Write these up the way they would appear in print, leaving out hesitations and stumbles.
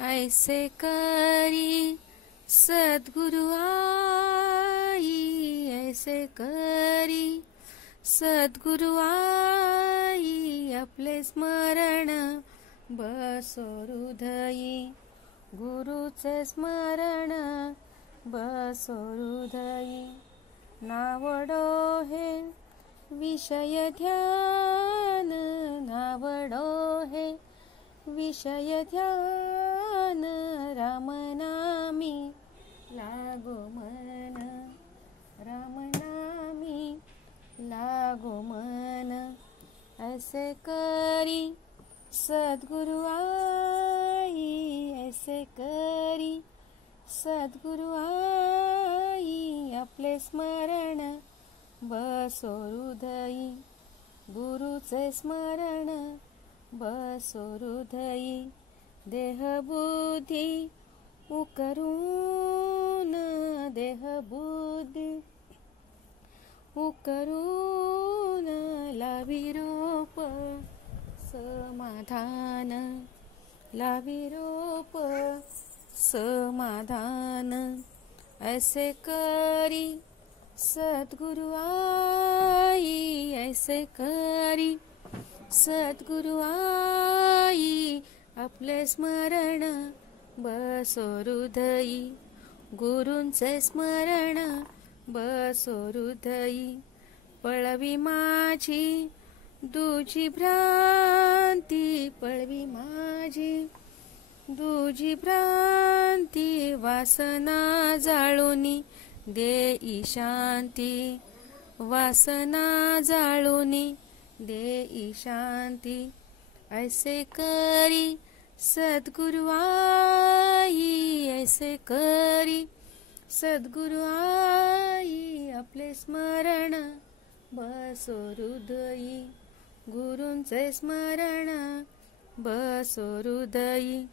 ऐसे करी सद्गुरु आई, ऐसे करी सद्गुरु आई, आपले स्मरण बसो हृदयी, गुरुचे स्मरण बसो हृदयी. नावडो हे विषय ध्यान, नावडो हे विषय ध्यान, रामनामी लागो मन, रामनामी लागो मन. ऐसे करी सद्गुरु आई, ऐसे करी सद्गुरु आई, आपले स्मरण बसो हृदयी, गुरुचे स्मरण बसो हृदयी. देहबुद्धी उकरून, देहबुद्धी उकरून, लावी रूप समाधान, लावी रूप समाधान. ऐसे करी सद्गुरु आई, ऐसे करी सद्गुरु आई, आपले स्मरण बसो हृदयी, गुरूंचे स्मरण बसो हृदयी. पळवी माझी दुजी भ्रांती, पळवी माझी दुजी भ्रांती, वासना जाळूनी देई शांती, वासना जाळूनी देई शांती. ऐसे करी सद्गुरु आई, ऐसे करी सद्गुरु आई, आपले स्मरण बसो हृदयी, गुरूंचे स्मरण बसो हृदयी.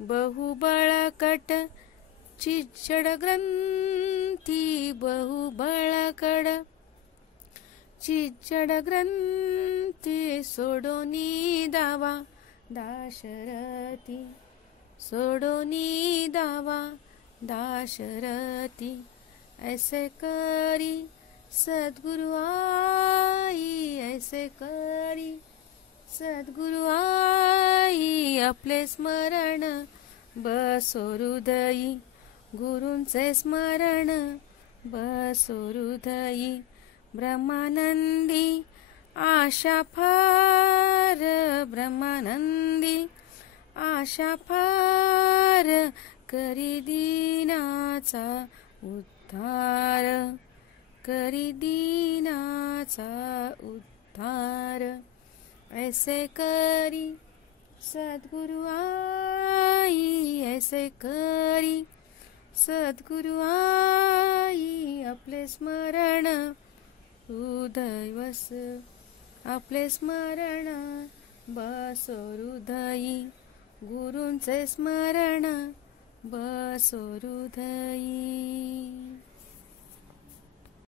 बहुबळकट चिज्जड ग्रंथी, बहुबळकट चिज्जड ग्रंथी, सोडोनी दावा दाशरथी, सोडोनी दावा दाशरथी. ऐसे करी सद्गुरु आई, ऐसे करी सद्गुरु आई, आपले स्मरण बसो हृदयी, गुरूंचे स्मरण बसो हृदयी. ब्रह्मानंदी आशा फार, ब्रह्मानंदी आशा फार, करी दीनाचा उद्धार, करी दीनाचा उद्धार. ऐसे करी सद्गुरु आई, ऐसे करी सद्गुरु आई, आपले स्मरण हृदय बस, आपले स्मरण बसो हृदयी, गुरूंचे स्मरण बसो हृदयी.